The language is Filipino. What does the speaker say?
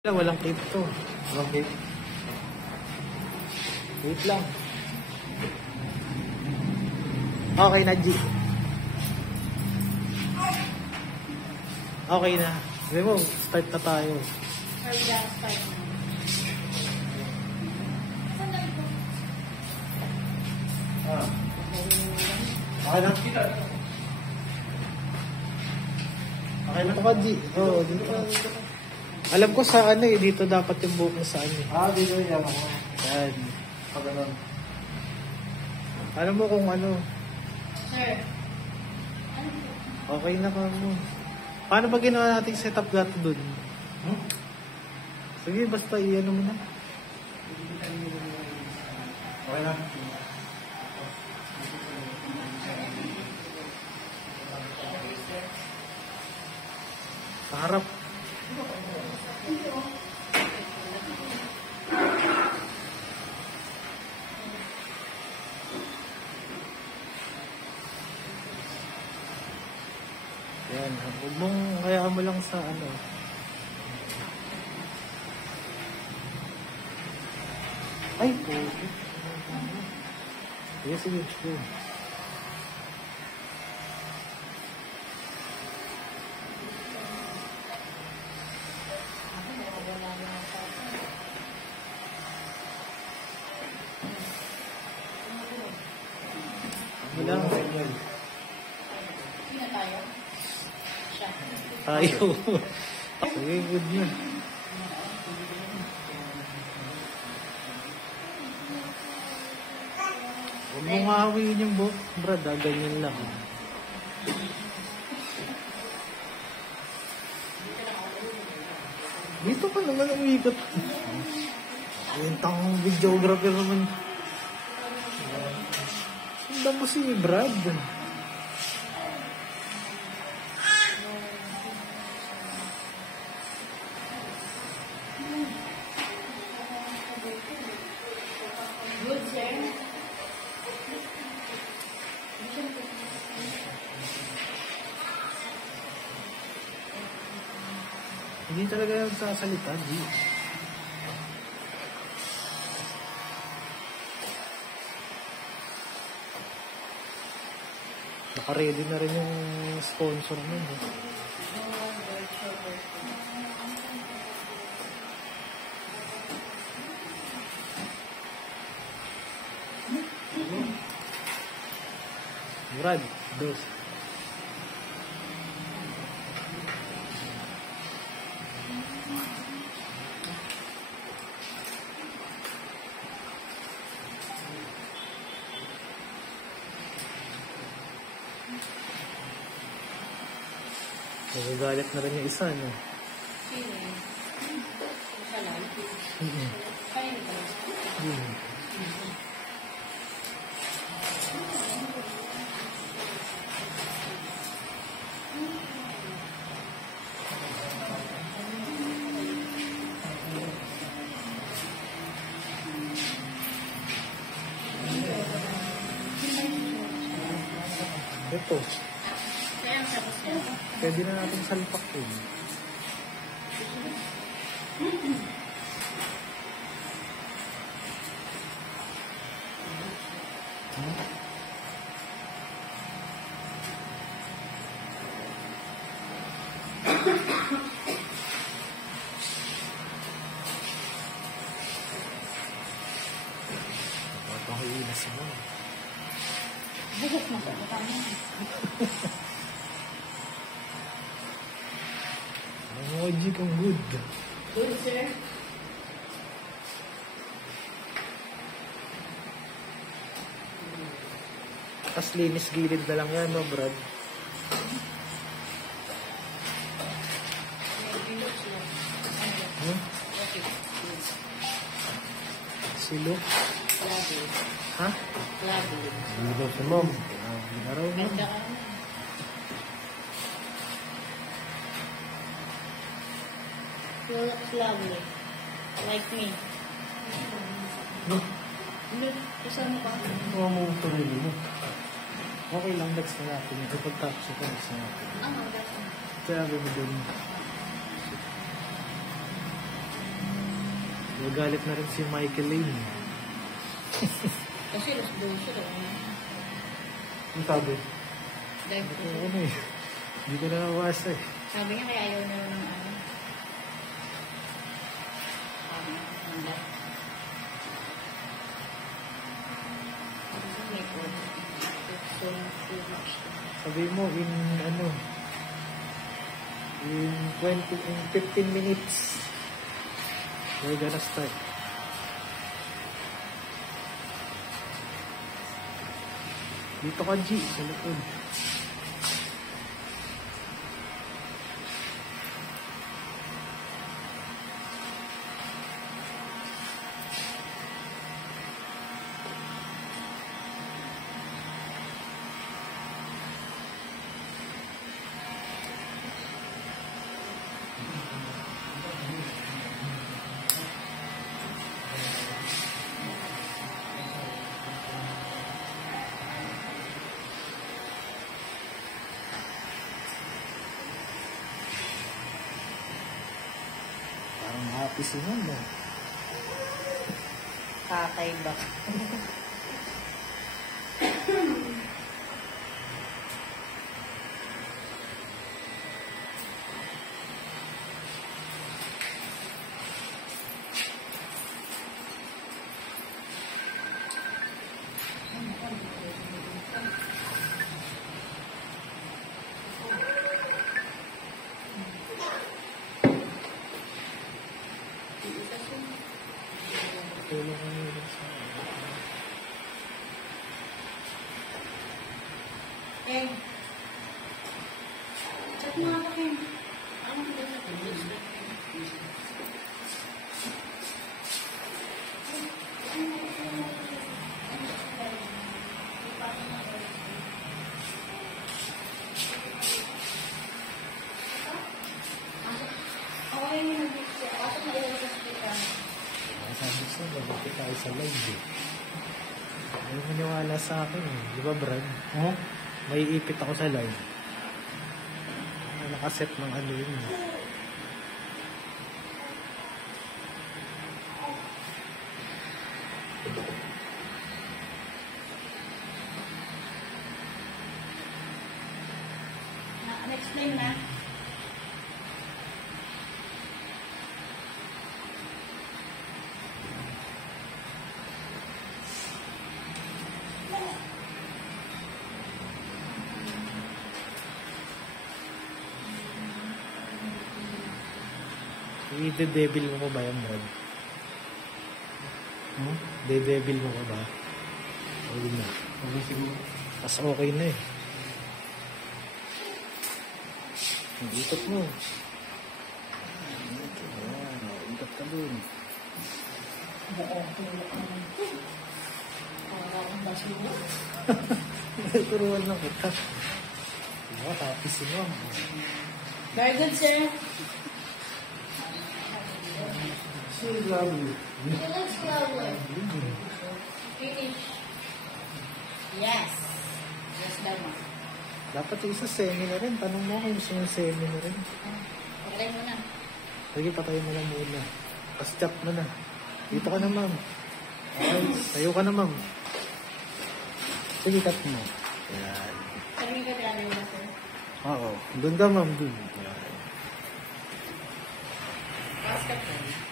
Walang clip to. Okay. Wait lang. Okay na, G. Okay na. Sabi mo, start na tayo. Start na. Okay na. Okay na ka, G. Oo, dito. Alam ko sa ano eh, dito dapat yung booking sa ano eh. Dito yan ako. Yan. Pag ganun. Alam mo kung ano, Sir. okay na ka mo. Paano ba ginawa nating setup dati dun? Sige, basta i-ano mo na. Okay na. Harap. Yan, huwag mong hayaan mo lang sa ano. Ay, okay. Sige, sige, sige. Wala. Sino tayo? Siya. Tayo. Sige, good na. Huwag mong hawiin yung buhok, brad. Ganyan lang. Dito ka naman umikot. Yung tangong videographer naman. Sundan mo si Brad. Good, sir. Hindi talaga yung sasalita, di. Naka-ready na rin yung sponsor mo. Brad, dos. Nagagalit na rin yung isa, no? Sino? Isa lang. Kayo ba? Ito, Kaya ang tapos niya. pwede na natin salpak yun. Napapahiinas mo. Bukas mo sa tama. Emoji kang good. Good, sir. Tapos linis gilid na lang yan, no, Brad? Hmm? Okay. Silo? Lovely. Ha? Lovely. Silo si Mom. Araw mo. Ganda ka. You look lovely. Like me. Hindi. Kasama ka. Huwag mo ang sarili mo. Okay lang, next na natin. Kapag tapos ito, next na natin. Ano, that's Kaya gawin mo dun. Magalit na rin si Michael Lane. Kasi alas 12 daw. Ang sabi? Dahil Ito ano eh. Hindi ko na nawasa eh. sabi niya kaya ayaw niya ng ano. Sabi niya, handa. May pod. So much. Sabi mo in ano, in 15 minutes, we're gonna start. Dito ka, G, sa likod. Parang happy si Mama. Kakaiba. Tulong ka nila sa Eh. Chat mo ako kayo. Ano ko ba natin? sabi ko, bakit tayo sa live eh. Ayaw maniwala sa akin eh. Di ba, Brad? Oh? May ipit ako sa live. Nakaset ng ano yun. Next time na. I-de-devil mo ba yan, Brad? De-devil mo ba? Huwag na. Huwag siguro. Mas okay na eh. Ang ikot mo. Ikot ka dun. Turuan lang kita. Diba, tapis si Mom. Very good, sir. So lovely. Let's go. Finish. Yes. Yes, daw mo. Dapat yung isa semi na rin. Tanong mo kung gusto yung semi na rin. Patay mo na. Sige, patay mo na muna. Tapos chop mo na. Dito ka na, Ma'am. Okay, tayo ka na, Ma'am. Sige, cut mo. Yan. Sabi ka pinagay mo na, sir. Oo. Doon ka, Ma'am. Doon. Yan. Tapos ka, sir.